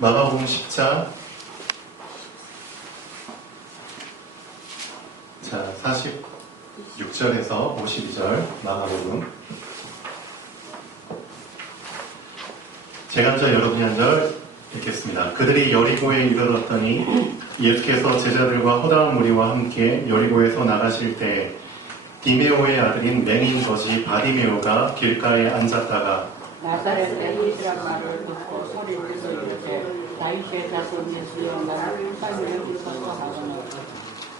마가복음 10장 46절에서 52절 마가복음. 제가 한 절 여러분이 한 절 읽겠습니다. 그들이 여리고에 이르렀더니 예수께서 제자들과 허다한 무리와 함께 여리고에서 나가실 때 디메오의 아들인 맹인 거지 바디메오가 길가에 앉았다가 나사렛에 예수란 말을 듣고 소리를 내서 이르되 다윗의 자손 예수여 나를 살려 주소서 하거늘.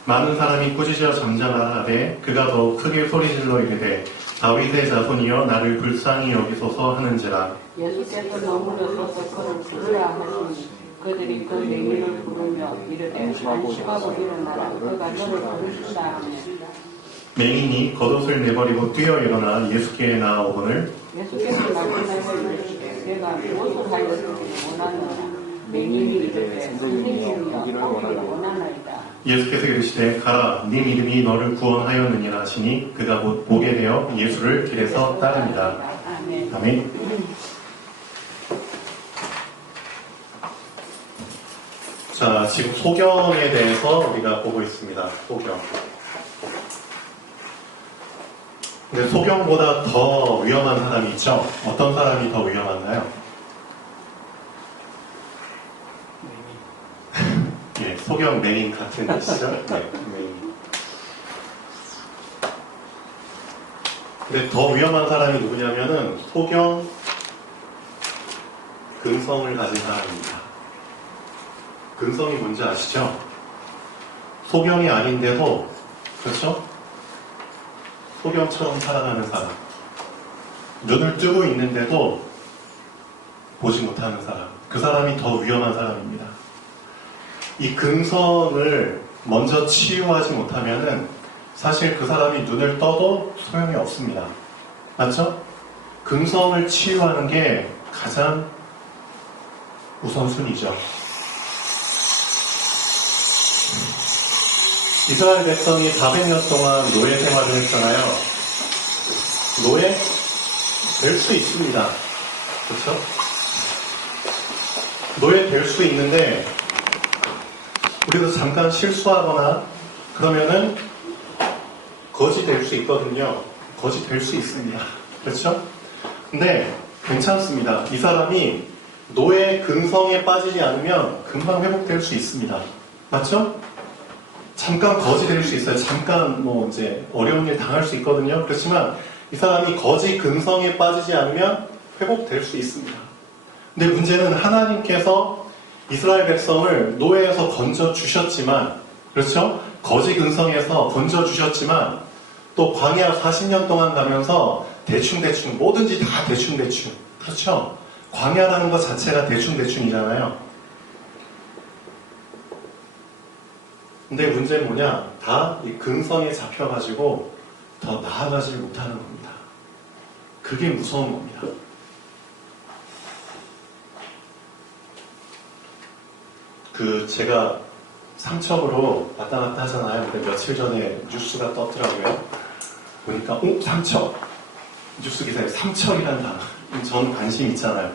많은 사람이 꾸짖어 잠잠하라 하되 그가 더욱 크게 소리질러 이르되 다윗의 자손이여 나를 불쌍히 여기소서 하는지라. 예수께서 머무르셔서 그를 부르라 하시니 그들이 그 맹인을 부르며 이르되 안심하고 일어나라 그가 너를 부르신다 하며 맹인이 겉옷을 내버리고 뛰어 일어나 예수께 나아오거늘 예수께서 말씀하시되 내가 무엇을 하였으니 원하노라. 맹인이 이르되 선생님이여 보기를 원하나이다. 예수께서 이르시되 가라 네 믿음이 너를 구원하였느니라 하시니 그가 곧 보게 되어 예수를 길에서 따릅니다. 아멘. 아멘. 자, 지금 소경에 대해서 우리가 보고 있습니다. 소경. 근데 소경보다 더 위험한 사람이 있죠? 어떤 사람이 더 위험한가요? 예, 소경 맹인 같은 뜻이죠? 네, 맹인. 근데 더 위험한 사람이 누구냐면은 소경 근성을 가진 사람입니다. 근성이 뭔지 아시죠? 소경이 아닌데도, 그렇죠? 소경처럼 살아가는 사람. 눈을 뜨고 있는데도 보지 못하는 사람. 그 사람이 더 위험한 사람입니다. 이 근성을 먼저 치유하지 못하면은 사실 그 사람이 눈을 떠도 소용이 없습니다. 맞죠? 근성을 치유하는 게 가장 우선순위죠. 이스라엘 백성이 400년 동안 노예 생활을 했잖아요. 노예 될 수 있습니다. 그렇죠? 노예 될 수 있는데 우리도 잠깐 실수하거나 그러면은 거지 될 수 있거든요. 거지 될 수 있습니다. 그렇죠? 근데 괜찮습니다. 이 사람이 노예 근성에 빠지지 않으면 금방 회복될 수 있습니다. 맞죠? 잠깐 거지 될 수 있어요. 잠깐 이제 어려운 일 당할 수 있거든요. 그렇지만 이 사람이 거지 근성에 빠지지 않으면 회복될 수 있습니다. 근데 문제는 하나님께서 이스라엘 백성을 노예에서 건져 주셨지만, 그렇죠? 거지 근성에서 건져 주셨지만 또 광야 40년 동안 가면서 대충대충 뭐든지 다 대충대충, 그렇죠? 광야라는 것 자체가 대충대충이잖아요. 근데 문제는 뭐냐? 다 이 근성에 잡혀가지고 더 나아가지 못하는 겁니다. 그게 무서운 겁니다. 제가 삼척으로 왔다 갔다 하잖아요. 근데 며칠 전에 뉴스가 떴더라고요. 보니까, 삼척! 뉴스 기사에 삼척이라는 단어. 저는 관심 있잖아요.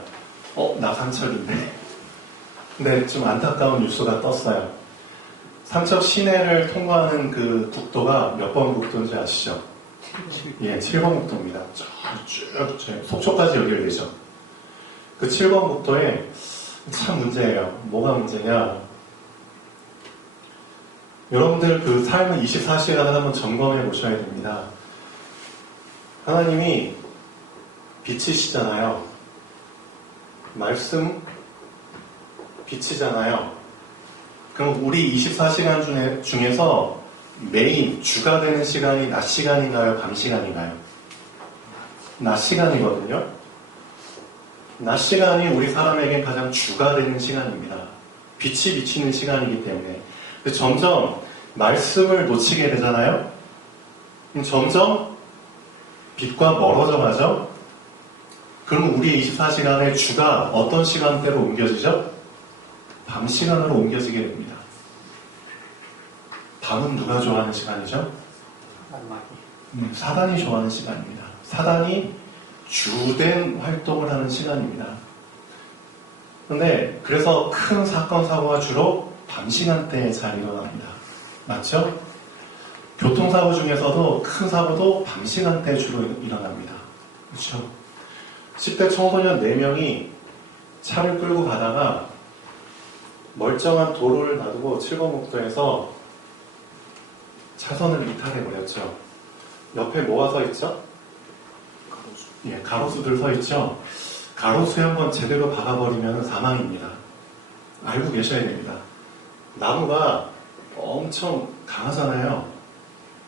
나 삼척인데. 근데 좀 안타까운 뉴스가 떴어요. 삼척 시내를 통과하는 그 국도가 몇 번 국도인지 아시죠? 7번. 예, 7번 국도입니다. 쭉 속초까지 연결되죠. 그 7번 국도에 참 문제예요. 뭐가 문제냐? 여러분들 그 삶을 24시간을 한번 점검해 보셔야 됩니다. 하나님이 빛이시잖아요. 말씀 빛이잖아요. 그럼 우리 24시간 중에서 메인, 주가 되는 시간이 낮 시간인가요? 밤 시간인가요? 낮 시간이거든요. 낮 시간이 우리 사람에게 가장 주가 되는 시간입니다. 빛이 비치는 시간이기 때문에. 근데 점점 말씀을 놓치게 되잖아요. 점점 빛과 멀어져 가죠. 그럼 우리 24시간의 주가 어떤 시간대로 옮겨지죠? 밤 시간으로 옮겨지게 됩니다. 밤은 누가 좋아하는 시간이죠? 사단이 좋아하는 시간입니다. 사단이 주된 활동을 하는 시간입니다. 근데 그래서 큰 사건, 사고가 주로 밤 시간대에 잘 일어납니다. 맞죠? 교통사고 중에서도 큰 사고도 밤 시간대에 주로 일어납니다. 그렇죠? 10대 청소년 4명이 차를 끌고 가다가 멀쩡한 도로를 놔두고 7번국도에서 차선을 이탈해버렸죠. 옆에 뭐가 서 있죠? 예, 가로수들 서 있죠? 가로수에 한번 제대로 박아버리면 사망입니다. 알고 계셔야 됩니다. 나무가 엄청 강하잖아요.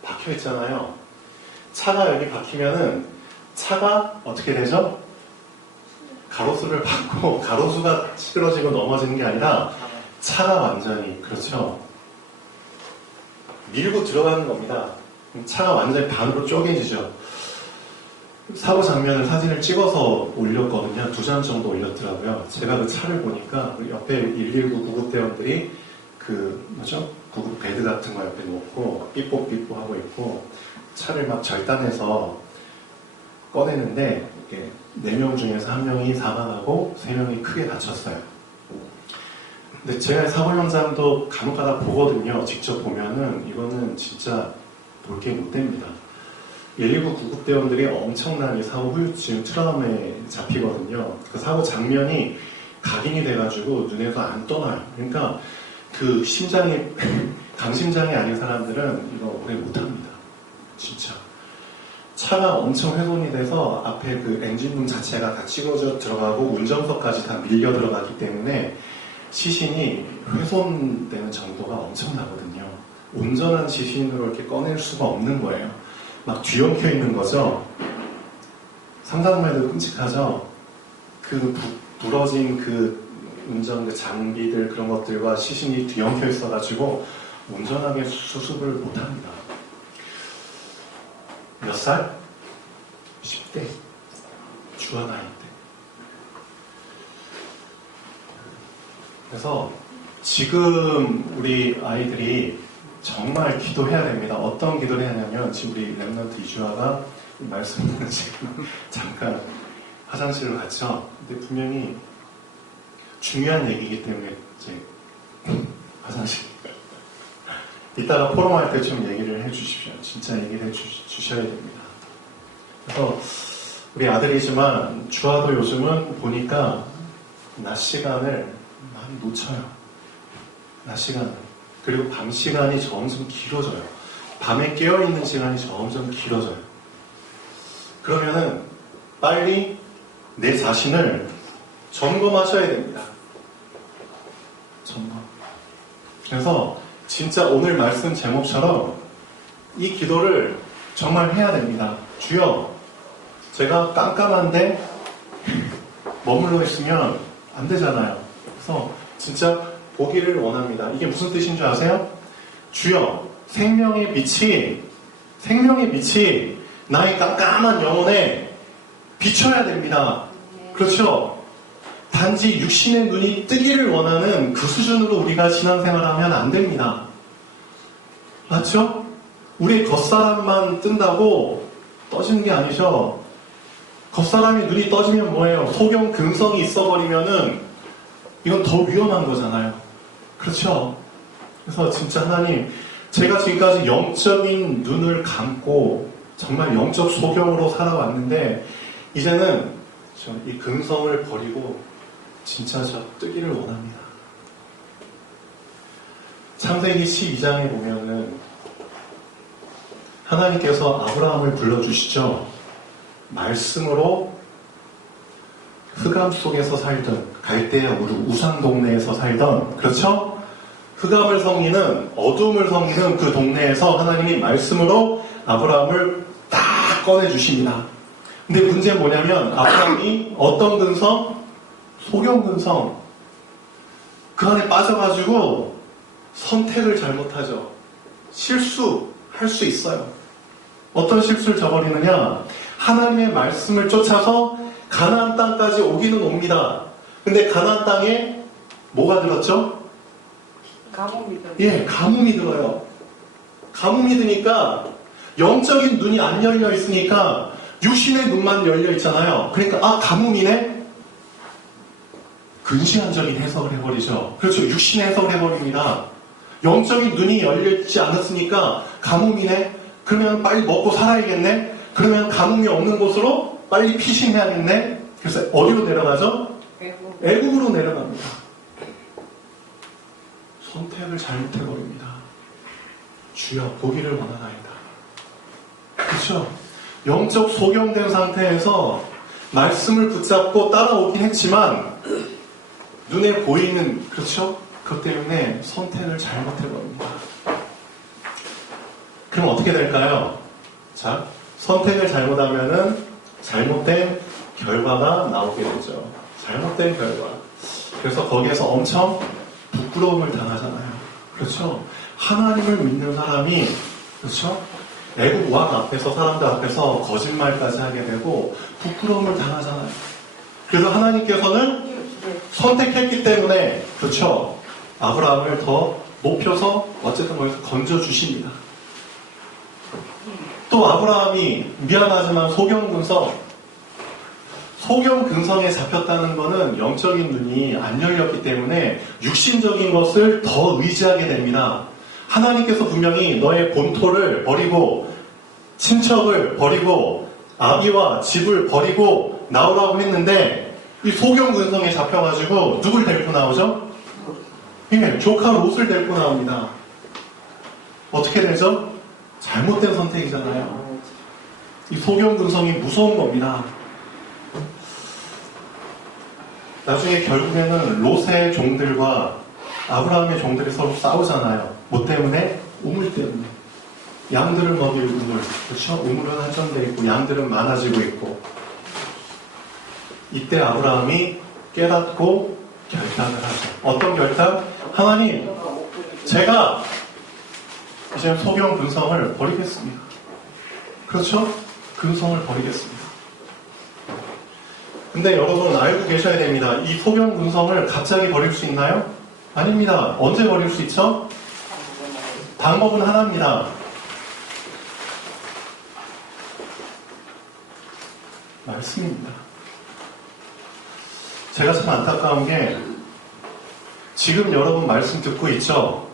박혀있잖아요. 차가 여기 박히면은 차가 어떻게 되죠? 가로수를 박고 가로수가 찌그러지고 넘어지는 게 아니라 차가 완전히, 그렇죠, 밀고 들어가는 겁니다. 차가 완전히 반으로 쪼개지죠. 사고 장면을 사진을 찍어서 올렸거든요. 2장 정도 올렸더라고요. 제가 그 차를 보니까 그 옆에 119 구급대원들이 구급 베드 같은 거 옆에 놓고 삐뽀삐뽀 하고 있고 차를 막 절단해서 꺼내는데 4명 중에서 1명이 사망하고 3명이 크게 다쳤어요. 근데 제가 사고 현장도 간혹가다 보거든요. 직접 보면은 이거는 진짜 볼 게 못 됩니다. 119 구급대원들이 엄청난 이 사고 후유증, 트라우마에 잡히거든요. 그 사고 장면이 각인이 돼가지고 눈에서 안 떠나요. 그러니까 그 심장이 강심장이 아닌 사람들은 이거 오래 못합니다. 진짜. 차가 엄청 훼손이 돼서 앞에 그 엔진룸 자체가 다 찍어져 들어가고 운전석까지 다 밀려 들어가기 때문에 시신이 훼손되는 정도가 엄청나거든요. 온전한 시신으로 이렇게 꺼낼 수가 없는 거예요. 막 뒤엉켜 있는 거죠. 상상만 해도 끔찍하죠. 그 부러진 그 운전 그 장비들 그런 것들과 시신이 뒤엉켜 있어가지고 온전하게 수습을 못합니다. 몇 살? 10대. 주한아이 때. 그래서 지금 우리 아이들이 정말 기도해야 됩니다. 어떤 기도를 해야 하냐면 지금 우리 랩런트 이주아가 말씀을 지금 잠깐 화장실을 갔죠. 근데 분명히 중요한 얘기이기 때문에 이제 화장실 이따가 포럼할 때 좀 얘기를 해주십시오. 진짜 얘기를 해주셔야 됩니다. 그래서 우리 아들이지만 주아도 요즘은 보니까 낮 시간을 많이 놓쳐요. 낮 시간을. 그리고 밤 시간이 점점 길어져요. 밤에 깨어있는 시간이 점점 길어져요. 그러면은 빨리 내 자신을 점검하셔야 됩니다. 점검. 그래서 진짜 오늘 말씀 제목처럼 이 기도를 정말 해야 됩니다. 주여, 제가 깜깜한데 머물러 있으면 안 되잖아요. 그래서 진짜 보기를 원합니다. 이게 무슨 뜻인 줄 아세요? 주여, 생명의 빛이 나의 깜깜한 영혼에 비춰야 됩니다. 그렇죠? 단지 육신의 눈이 뜨기를 원하는 그 수준으로 우리가 신앙생활하면 안 됩니다. 맞죠? 우리의 겉사람만 뜬다고 떠지는 게 아니죠. 겉사람이 눈이 떠지면 뭐예요? 소경 근성이 있어버리면은 이건 더 위험한 거잖아요. 그렇죠? 그래서 진짜 하나님, 제가 지금까지 영적인 눈을 감고 정말 영적 소경으로 살아왔는데 이제는 이 근성을 버리고 진짜 저 뜨기를 원합니다. 창세기 12장에 보면은 하나님께서 아브라함을 불러주시죠. 말씀으로 흑암 속에서 살던 갈대아 우상 동네에서 살던, 그렇죠? 흑암을 섬기는, 어둠을 섬기는 그 동네에서 하나님이 말씀으로 아브라함을 딱 꺼내주십니다. 근데 문제는 뭐냐면 아브라함이 어떤 근성? 소경 근성. 그 안에 빠져가지고 선택을 잘못하죠. 실수할 수 있어요. 어떤 실수를 저버리느냐? 하나님의 말씀을 쫓아서 가나안 땅까지 오기는 옵니다. 근데 가나안 땅에 뭐가 들었죠? 가뭄이 들어요. 예, 가뭄이 들어요. 가뭄이 드니까 영적인 눈이 안 열려 있으니까 육신의 눈만 열려 있잖아요. 그러니까 가뭄이네? 근시안적인 해석을 해버리죠. 그렇죠. 육신의 해석을 해버립니다. 영적인 눈이 열리지 않았으니까 가뭄이네? 그러면 빨리 먹고 살아야겠네? 그러면 가뭄이 없는 곳으로 빨리 피신해야겠네? 그래서 어디로 내려가죠? 애국으로 내려갑니다. 선택을 잘못해버립니다. 주여 보기를 원하나이다. 그렇죠? 영적 소경된 상태에서 말씀을 붙잡고 따라오긴 했지만 눈에 보이는, 그렇죠? 그것 때문에 선택을 잘못해버립니다. 그럼 어떻게 될까요? 자, 선택을 잘못하면은 잘못된 결과가 나오게 되죠. 잘못된 결과. 그래서 거기에서 엄청 부끄러움을 당하잖아요. 그렇죠? 하나님을 믿는 사람이, 그렇죠? 애국 왕 앞에서, 사람들 앞에서 거짓말까지 하게 되고 부끄러움을 당하잖아요. 그래서 하나님께서는 선택했기 때문에, 그렇죠? 아브라함을 더 높여서 어쨌든 거기서 건져주십니다. 또 아브라함이 미안하지만 소경근성에 잡혔다는 것은 영적인 눈이 안 열렸기 때문에 육신적인 것을 더 의지하게 됩니다. 하나님께서 분명히 너의 본토를 버리고 친척을 버리고 아비와 집을 버리고 나오라고 했는데 이 소경근성에 잡혀가지고 누굴 데리고 나오죠? 예, 조카 롯을 데리고 나옵니다. 어떻게 되죠? 잘못된 선택이잖아요. 이 소경근성이 무서운 겁니다. 나중에 결국에는 롯의 종들과 아브라함의 종들이 서로 싸우잖아요. 뭐 때문에? 우물 때문에. 양들을 먹일 우물. 그렇죠? 우물은 한정되어 있고 양들은 많아지고 있고. 이때 아브라함이 깨닫고 결단을 하죠. 어떤 결단? 하나님, 제가 이제 소경 근성을 버리겠습니다. 그렇죠? 근성을 버리겠습니다. 근데 여러분 알고 계셔야 됩니다. 이 소경 근성을 갑자기 버릴 수 있나요? 아닙니다. 언제 버릴 수 있죠? 방법은 하나입니다. 말씀입니다. 제가 참 안타까운 게 지금 여러분 말씀 듣고 있죠?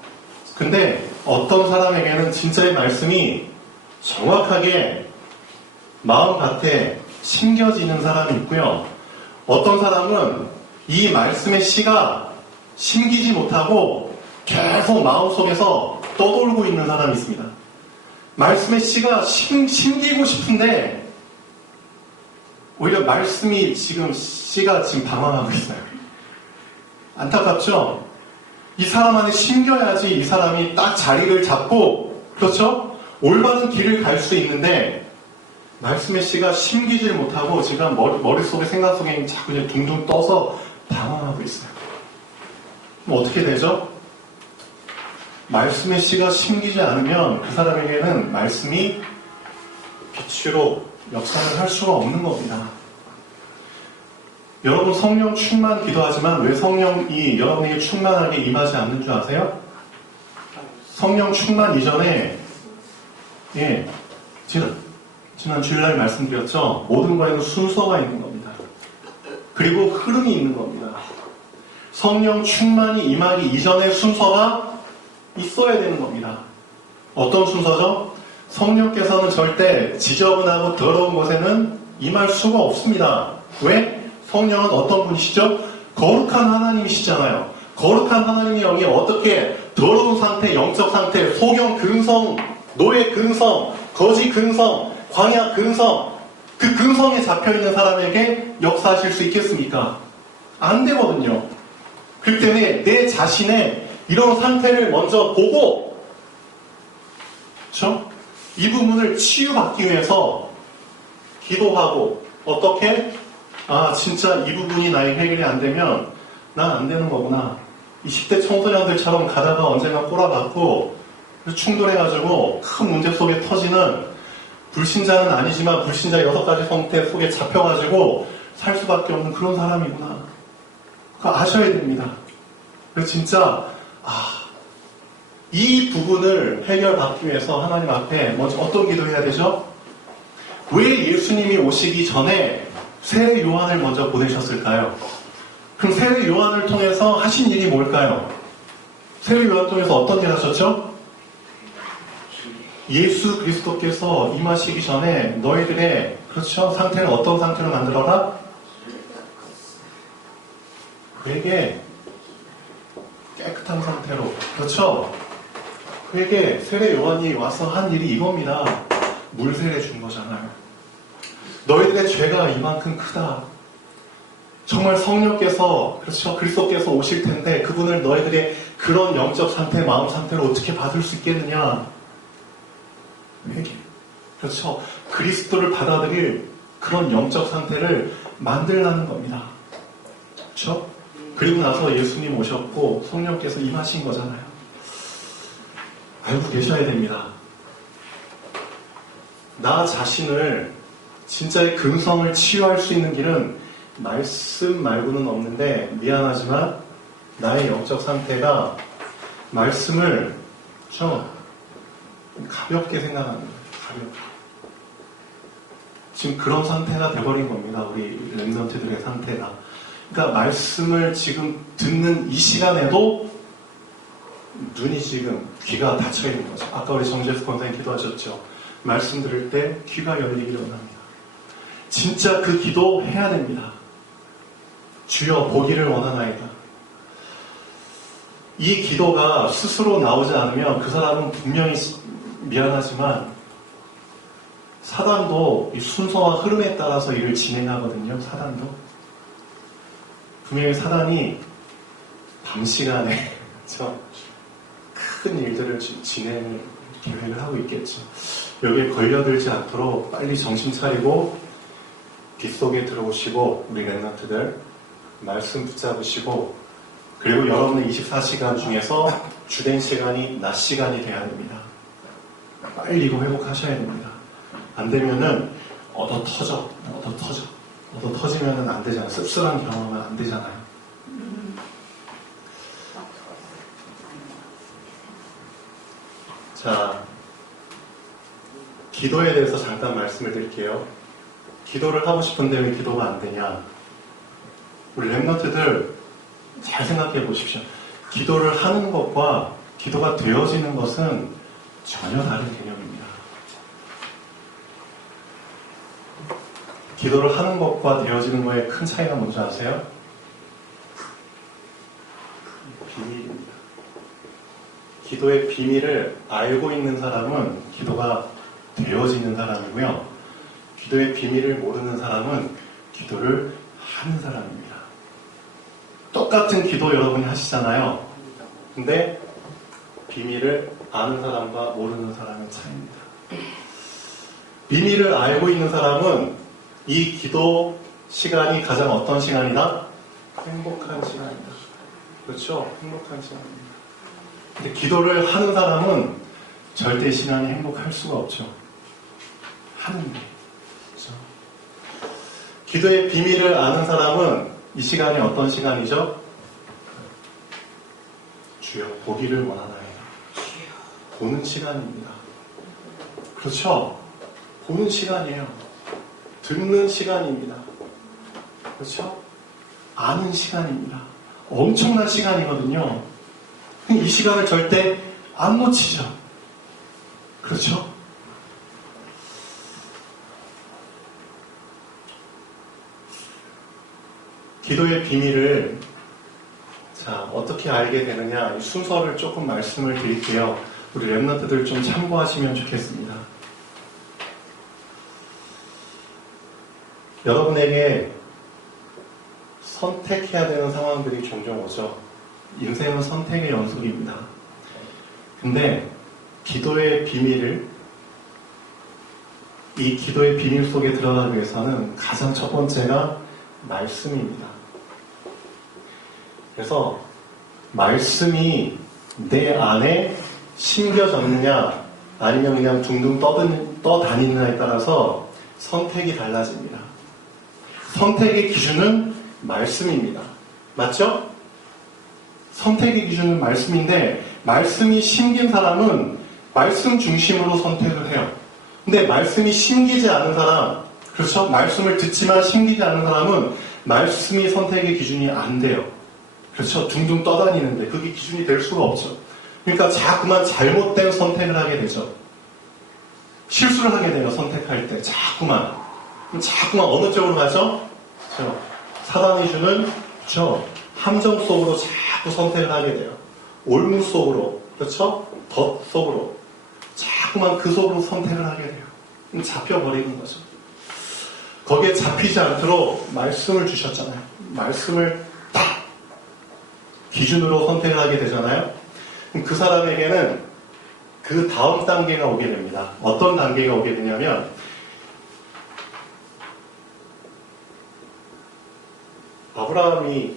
근데 어떤 사람에게는 진짜의 말씀이 정확하게 마음밭에 심겨지는 사람이 있고요. 어떤 사람은 이 말씀의 씨가 심기지 못하고 계속 마음속에서 떠돌고 있는 사람이 있습니다. 말씀의 씨가 심기고 싶은데 오히려 말씀이 씨가 지금 방황하고 있어요. 안타깝죠? 이 사람 안에 심겨야지 이 사람이 딱 자리를 잡고, 그렇죠? 올바른 길을 갈 수 있는데 말씀의 씨가 심기질 못하고 지금 머릿속에 생각 속에 자꾸 그냥 둥둥 떠서 방황하고 있어요. 그럼 어떻게 되죠? 말씀의 씨가 심기지 않으면 그 사람에게는 말씀이 빛으로 역사를 할 수가 없는 겁니다. 여러분 성령 충만 기도하지만 왜 성령이 여러분에게 충만하게 임하지 않는 줄 아세요? 성령 충만 이전에 지난 주일날 말씀드렸죠. 모든 거에는 순서가 있는 겁니다. 그리고 흐름이 있는 겁니다. 성령 충만이 임하기 이전의 순서가 있어야 되는 겁니다. 어떤 순서죠? 성령께서는 절대 지저분하고 더러운 곳에는 임할 수가 없습니다. 왜? 성령은 어떤 분이시죠? 거룩한 하나님이시잖아요. 거룩한 하나님이 여기 어떻게 더러운 상태, 영적 상태, 소경 근성, 노예 근성, 거지 근성, 광야 근성, 그 근성에 잡혀있는 사람에게 역사하실 수 있겠습니까? 안 되거든요. 그렇기 때문에 내 자신의 이런 상태를 먼저 보고, 그렇죠? 이 부분을 치유받기 위해서 기도하고, 어떻게? 진짜 이 부분이 나의 해결이 안 되면 난 안 되는 거구나. 20대 청소년들처럼 가다가 언젠가 꼬라박고 충돌해가지고 큰 문제 속에 터지는 불신자는 아니지만 불신자 6가지 상태 속에 잡혀가지고 살 수밖에 없는 그런 사람이구나. 그거 아셔야 됩니다. 그래서 진짜 이 부분을 해결받기 위해서 하나님 앞에 먼저 어떤 기도해야 되죠? 왜 예수님이 오시기 전에 세례 요한을 먼저 보내셨을까요? 그럼 세례 요한을 통해서 하신 일이 뭘까요? 세례 요한 통해서 어떤 일 하셨죠? 예수 그리스도께서 임하시기 전에 너희들의 그렇죠? 상태를 어떤 상태로 만들어라? 그에게 깨끗한 상태로 그렇죠? 그에게 세례 요한이 와서 한 일이 이겁니다. 물 세례 준 거잖아요. 너희들의 죄가 이만큼 크다. 정말 성령께서 그렇죠? 그리스도께서 오실 텐데 그분을 너희들의 그런 영적 상태, 마음 상태로 어떻게 받을 수 있겠느냐? 회개. 그렇죠? 그리스도를 받아들일 그런 영적 상태를 만들라는 겁니다. 그렇죠? 그리고 나서 예수님 오셨고 성령께서 임하신 거잖아요. 알고 계셔야 됩니다. 나 자신을 진짜의 근성을 치유할 수 있는 길은 말씀 말고는 없는데 미안하지만 나의 영적 상태가 말씀을 좀 가볍게 생각하는 거예요. 가볍게. 지금 그런 상태가 돼버린 겁니다. 우리 렘넌트들의 상태가. 그러니까 말씀을 지금 듣는 이 시간에도 눈이 지금 귀가 닫혀 있는 거죠. 아까 우리 정재수 권사님 기도하셨죠. 말씀 들을 때 귀가 열리기를 원합니다. 진짜 그 기도 해야 됩니다. 주여 보기를 원하나이다. 이 기도가 스스로 나오지 않으면 그 사람은 분명히 미안하지만 사단도 이 순서와 흐름에 따라서 일을 진행하거든요. 사단도. 분명히 사단이 밤 시간에 큰 일들을 진행 계획을 하고 있겠죠. 여기에 걸려들지 않도록 빨리 정신 차리고 빗속에 들어오시고 우리 렘넌트들 말씀 붙잡으시고 그리고 여러분의 24시간 중에서 주된 시간이 낮 시간이 돼야 됩니다. 빨리 이거 회복하셔야 됩니다. 안 되면은 얻어 터지면은 안 되잖아요. 씁쓸한 경험은 안 되잖아요. 자, 기도에 대해서 잠깐 말씀을 드릴게요. 기도를 하고 싶은데 왜 기도가 안 되냐? 우리 렘넌트들 잘 생각해 보십시오. 기도를 하는 것과 기도가 되어지는 것은 전혀 다른 개념입니다. 기도를 하는 것과 되어지는 것의 큰 차이가 뭔지 아세요? 비밀입니다. 기도의 비밀을 알고 있는 사람은 기도가 되어지는 사람이고요. 기도의 비밀을 모르는 사람은 기도를 하는 사람입니다. 똑같은 기도 여러분이 하시잖아요. 근데 비밀을 아는 사람과 모르는 사람의 차이입니다. 비밀을 알고 있는 사람은 이 기도 시간이 가장 어떤 시간이다? 행복한 시간이다. 그렇죠? 행복한 시간입니다. 근데 기도를 하는 사람은 절대 시간이 행복할 수가 없죠. 하는 게. 그렇죠? 기도의 비밀을 아는 사람은 이 시간이 어떤 시간이죠? 주여 보기를 원하나이다. 보는 시간입니다. 그렇죠? 보는 시간이에요. 듣는 시간입니다. 그렇죠? 아는 시간입니다. 엄청난 시간이거든요. 이 시간을 절대 안 놓치죠. 그렇죠? 기도의 비밀을 어떻게 알게 되느냐 이 순서를 조금 말씀을 드릴게요. 우리 렘넌트들 좀 참고하시면 좋겠습니다. 여러분에게 선택해야 되는 상황들이 종종 오죠. 인생은 선택의 연속입니다. 근데 기도의 비밀을 이 기도의 비밀 속에 들어가기 위해서는 가장 첫 번째가 말씀입니다. 그래서 말씀이 내 안에 심겨졌느냐 아니면 그냥 둥둥 떠다니느냐에 따라서 선택이 달라집니다. 선택의 기준은 말씀입니다. 맞죠? 선택의 기준은 말씀인데 말씀이 심긴 사람은 말씀 중심으로 선택을 해요. 근데 말씀이 심기지 않은 사람, 그렇죠? 말씀을 듣지만 심기지 않은 사람은 말씀이 선택의 기준이 안 돼요. 그렇죠? 둥둥 떠다니는데 그게 기준이 될 수가 없죠. 그러니까 자꾸만 잘못된 선택을 하게 되죠. 실수를 하게 돼요. 선택할 때 자꾸만 어느 쪽으로 가죠? 그렇죠? 사단이 주는 그렇죠? 함정 속으로 자꾸 선택을 하게 돼요. 올무 속으로, 그렇죠? 덫 속으로 자꾸만 그 속으로 선택을 하게 돼요. 잡혀버리는 거죠. 거기에 잡히지 않도록 말씀을 주셨잖아요. 말씀을 딱 기준으로 선택을 하게 되잖아요. 그럼 그 사람에게는 그 다음 단계가 오게 됩니다. 어떤 단계가 오게 되냐면 아브라함이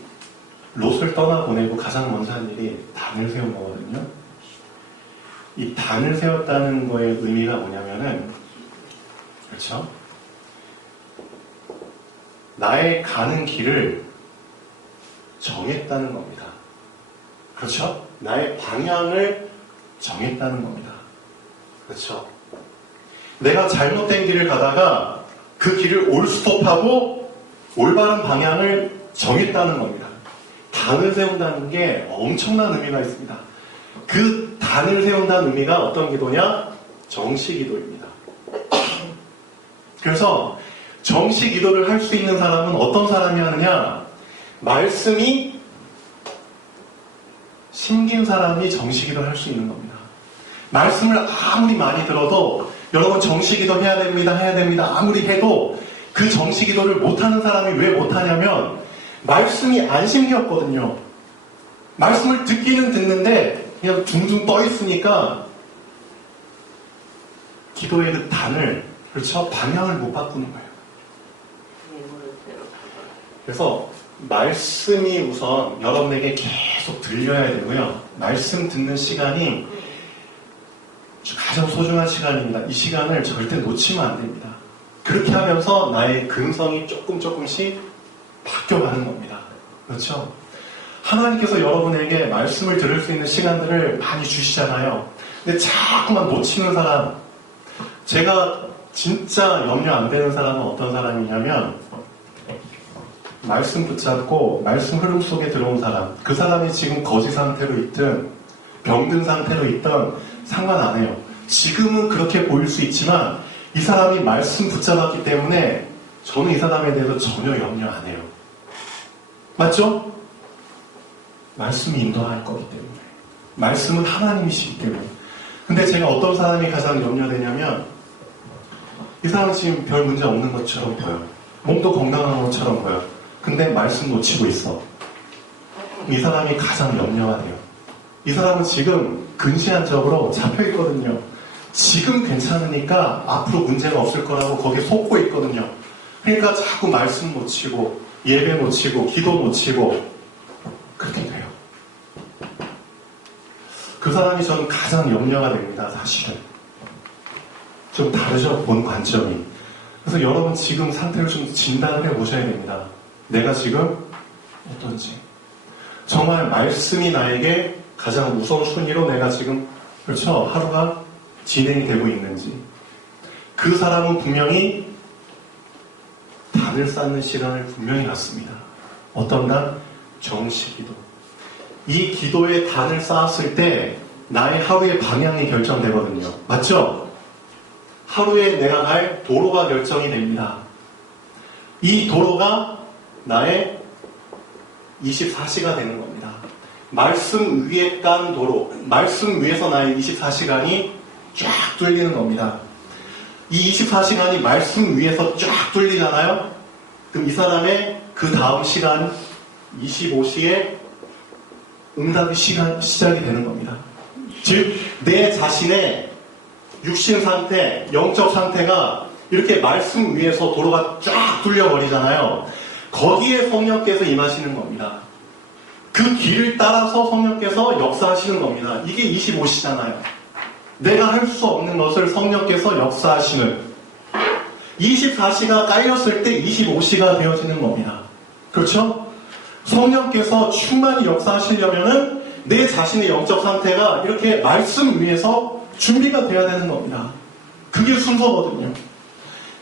롯을 떠나보내고 가장 먼저 한 일이 단을 세운 거거든요. 이 단을 세웠다는 거의 의미가 뭐냐면은 그렇죠? 나의 가는 길을 정했다는 겁니다. 그렇죠? 나의 방향을 정했다는 겁니다. 그렇죠? 내가 잘못된 길을 가다가 그 길을 올스톱하고 올바른 방향을 정했다는 겁니다. 단을 세운다는 게 엄청난 의미가 있습니다. 그 단을 세운다는 의미가 어떤 기도냐? 정시기도입니다. 그래서 정시기도를 할 수 있는 사람은 어떤 사람이 하느냐? 말씀이 심긴 사람이 정시기도를 할 수 있는 겁니다. 말씀을 아무리 많이 들어도 여러분 정시기도 해야 됩니다. 아무리 해도 그 정시기도를 못하는 사람이 왜 못하냐면 말씀이 안 심겼거든요. 말씀을 듣기는 듣는데 그냥 둥둥 떠 있으니까 기도의 그 단을 그렇죠? 방향을 못 바꾸는 거예요. 그래서 말씀이 우선 여러분에게 계속 들려야 되고요. 말씀 듣는 시간이 가장 소중한 시간입니다. 이 시간을 절대 놓치면 안 됩니다. 그렇게 하면서 나의 근성이 조금씩 바뀌어가는 겁니다. 그렇죠? 하나님께서 여러분에게 말씀을 들을 수 있는 시간들을 많이 주시잖아요. 근데 자꾸만 놓치는 사람, 제가 진짜 염려 안 되는 사람은 어떤 사람이냐면 말씀 붙잡고 말씀 흐름 속에 들어온 사람, 그 사람이 지금 거지 상태로 있든 병든 상태로 있든 상관 안 해요. 지금은 그렇게 보일 수 있지만 이 사람이 말씀 붙잡았기 때문에 저는 이 사람에 대해서 전혀 염려 안 해요. 맞죠? 말씀이 인도할 거기 때문에. 말씀은 하나님이시기 때문에. 근데 제가 어떤 사람이 가장 염려되냐면 이 사람은 지금 별 문제 없는 것처럼 보여. 몸도 건강한 것처럼 보여. 근데 말씀 놓치고 있어. 이 사람이 가장 염려가 돼요. 이 사람은 지금 근시안적으로 잡혀있거든요. 지금 괜찮으니까 앞으로 문제가 없을 거라고 거기에 속고 있거든요. 그러니까 자꾸 말씀 놓치고 예배 놓치고 기도 놓치고 그렇게 돼요. 그 사람이 저는 가장 염려가 됩니다. 사실은. 좀 다르죠? 본 관점이. 그래서 여러분 지금 상태를 좀 진단을 해보셔야 됩니다. 내가 지금 어떤지. 정말 말씀이 나에게 가장 우선순위로 내가 지금 그렇죠? 하루가 진행이 되고 있는지. 그 사람은 분명히 단을 쌓는 시간을 분명히 갖습니다. 어떤 단? 정시기도. 이 기도의 단을 쌓았을 때 나의 하루의 방향이 결정되거든요. 맞죠? 하루에 내가 갈 도로가 결정이 됩니다. 이 도로가 나의 24시가 되는 겁니다. 말씀 위에 깐 도로, 말씀 위에서 나의 24시간이 쫙 뚫리는 겁니다. 이 24시간이 말씀 위에서 쫙 뚫리잖아요? 그럼 이 사람의 그 다음 시간 25시에 응답의 시작이 되는 겁니다. 즉, 내 자신의 육신 상태, 영적 상태가 이렇게 말씀 위에서 도로가 쫙 뚫려버리잖아요. 거기에 성령께서 임하시는 겁니다. 그 길을 따라서 성령께서 역사하시는 겁니다. 이게 25시잖아요. 내가 할 수 없는 것을 성령께서 역사하시는 24시가 깔렸을 때 25시가 되어지는 겁니다. 그렇죠? 성령께서 충만히 역사하시려면은 내 자신의 영적 상태가 이렇게 말씀 위에서 준비가 되어야 되는 겁니다. 그게 순서거든요.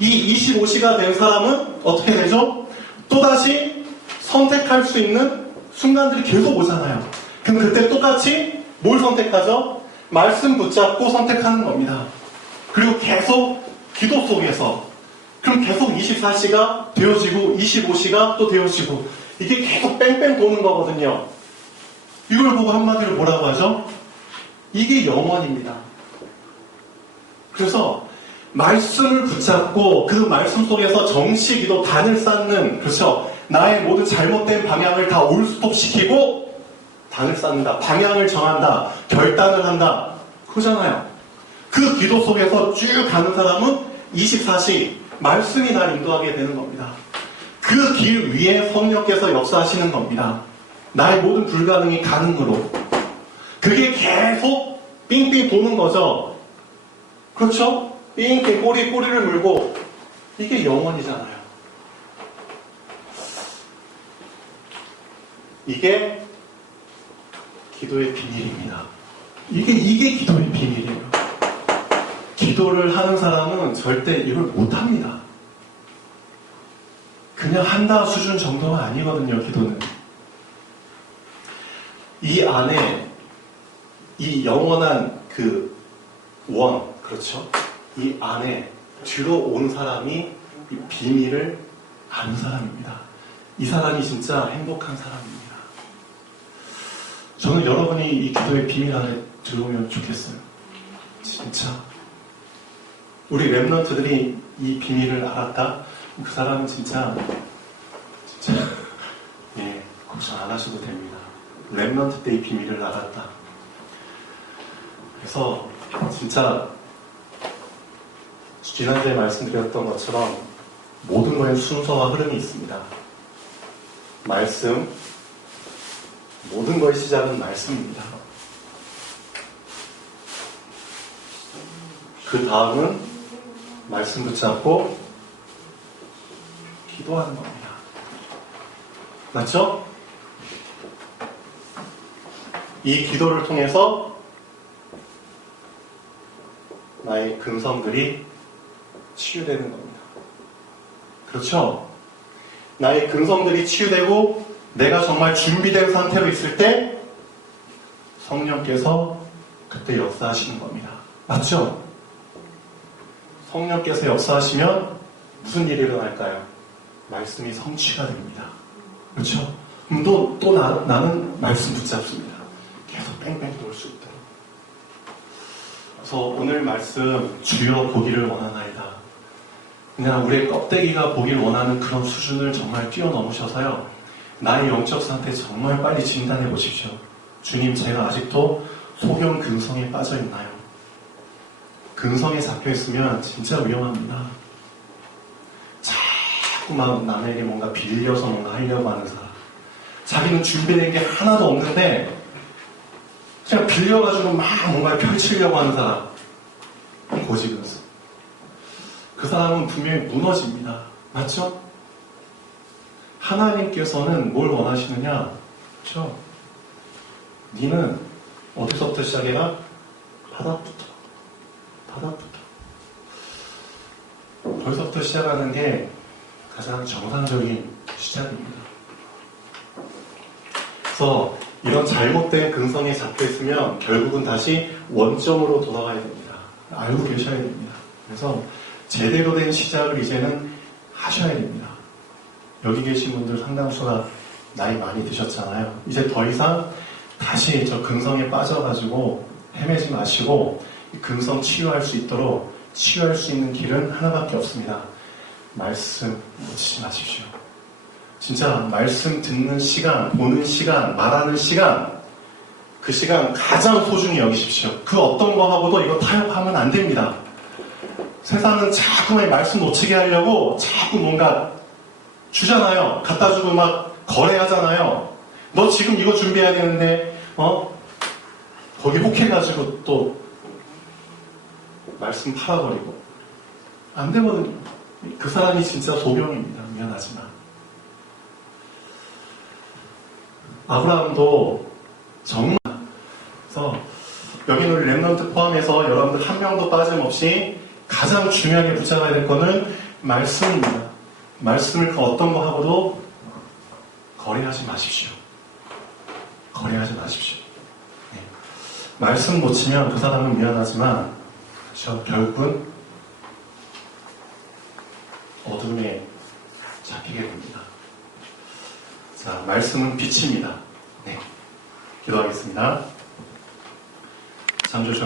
이 25시가 된 사람은 어떻게 되죠? 또다시 선택할 수 있는 순간들이 계속 오잖아요. 그럼 그때 똑같이 뭘 선택하죠? 말씀 붙잡고 선택하는 겁니다. 그리고 계속 기도 속에서, 그럼 계속 24시가 되어지고 25시가 또 되어지고, 이게 계속 뺑뺑 도는 거거든요. 이걸 보고 한마디로 뭐라고 하죠? 이게 영원입니다. 그래서 말씀을 붙잡고 그 말씀 속에서 정식기도 단을 쌓는, 그렇죠? 나의 모든 잘못된 방향을 다 올스톱시키고 단을 쌓는다. 방향을 정한다. 결단을 한다. 그러잖아요. 그 기도 속에서 쭉 가는 사람은 24시 말씀이 날 인도하게 되는 겁니다. 그 길 위에 성령께서 역사하시는 겁니다. 나의 모든 불가능이 가능으로. 그게 계속 삥삥 도는 거죠. 그렇죠? 삥삥 꼬리를 물고, 이게 영원이잖아요. 이게 기도의 비밀입니다. 이게 기도의 비밀이에요. 기도를 하는 사람은 절대 이걸 못합니다. 그냥 한다 수준 정도가 아니거든요, 기도는. 이 안에 이 영원한 그 그렇죠? 이 안에 들어온 사람이 이 비밀을 아는 사람입니다. 이 사람이 진짜 행복한 사람입니다. 저는 여러분이 이 기도의 비밀 안에 들어오면 좋겠어요. 진짜. 우리 랩런트들이 이 비밀을 알았다? 그 사람은 진짜 예, 걱정 안 하셔도 됩니다. 랩런트 때 이 비밀을 알았다. 그래서 진짜 지난주에 말씀드렸던 것처럼 모든 거에 순서와 흐름이 있습니다. 말씀, 모든 거의 시작은 말씀입니다. 그 다음은 말씀 붙잡고 기도하는 겁니다. 맞죠? 이 기도를 통해서 나의 근성들이 치유되는 겁니다. 그렇죠? 나의 근성들이 치유되고 내가 정말 준비된 상태로 있을 때 성령께서 그때 역사하시는 겁니다. 맞죠? 성령께서 역사하시면 무슨 일이 일어날까요? 말씀이 성취가 됩니다. 그렇죠? 그럼 나는 말씀 붙잡습니다. 계속 뺑뺑 돌 수 있도록. 그래서 오늘 말씀 주여 보기를 원하나이다. 그냥 우리의 껍데기가 보길 원하는 그런 수준을 정말 뛰어넘으셔서요. 나의 영적 상태 정말 빨리 진단해 보십시오. 주님, 제가 아직도 소경 근성에 빠져 있나요? 근성에 잡혀 있으면 진짜 위험합니다. 자꾸만 남에게 뭔가 빌려서 뭔가 하려고 하는 사람. 자기는 준비된 게 하나도 없는데 그냥 빌려가지고 막 뭔가 펼치려고 하는 사람. 고지근성. 그 사람은 분명히 무너집니다. 맞죠? 하나님께서는 뭘 원하시느냐? 그렇죠? 니는 어디서부터 시작해라? 바닥부터. 거기서부터 시작하는 게 가장 정상적인 시작입니다. 그래서 이런 잘못된 근성에 잡혀있으면 결국은 다시 원점으로 돌아가야 됩니다. 알고 계셔야 됩니다. 그래서 제대로 된 시작을 이제는 하셔야 됩니다. 여기 계신 분들 상당수가 나이 많이 드셨잖아요. 이제 더 이상 다시 저 근성에 빠져가지고 헤매지 마시고 근성 치유할 수 있도록 치유할 수 있는 길은 하나밖에 없습니다. 말씀 놓치지 마십시오. 진짜 말씀 듣는 시간, 보는 시간, 말하는 시간, 그 시간 가장 소중히 여기십시오. 그 어떤 거 하고도 이거 타협하면 안 됩니다. 세상은 자꾸만 말씀 놓치게 하려고 자꾸 뭔가 주잖아요. 갖다 주고 막 거래하잖아요. 너 지금 이거 준비해야 되는데 거기 혹해가지고 또 말씀 팔아버리고 안 되거든요. 그 사람이 진짜 소경입니다. 미안하지만 아브라함도 정말 그래서 여기는 우리 랩런트 포함해서 여러분들 한 명도 빠짐없이 가장 중요하게 붙잡아야 될 거는 말씀입니다. 말씀을 그 어떤 거 하고도 거래하지 마십시오. 거래하지 마십시오. 네. 말씀 놓치면 그 사람은 미안하지만 그렇죠? 결국은 어둠에 잡히게 됩니다. 자, 말씀은 빛입니다. 네. 기도하겠습니다. 창조주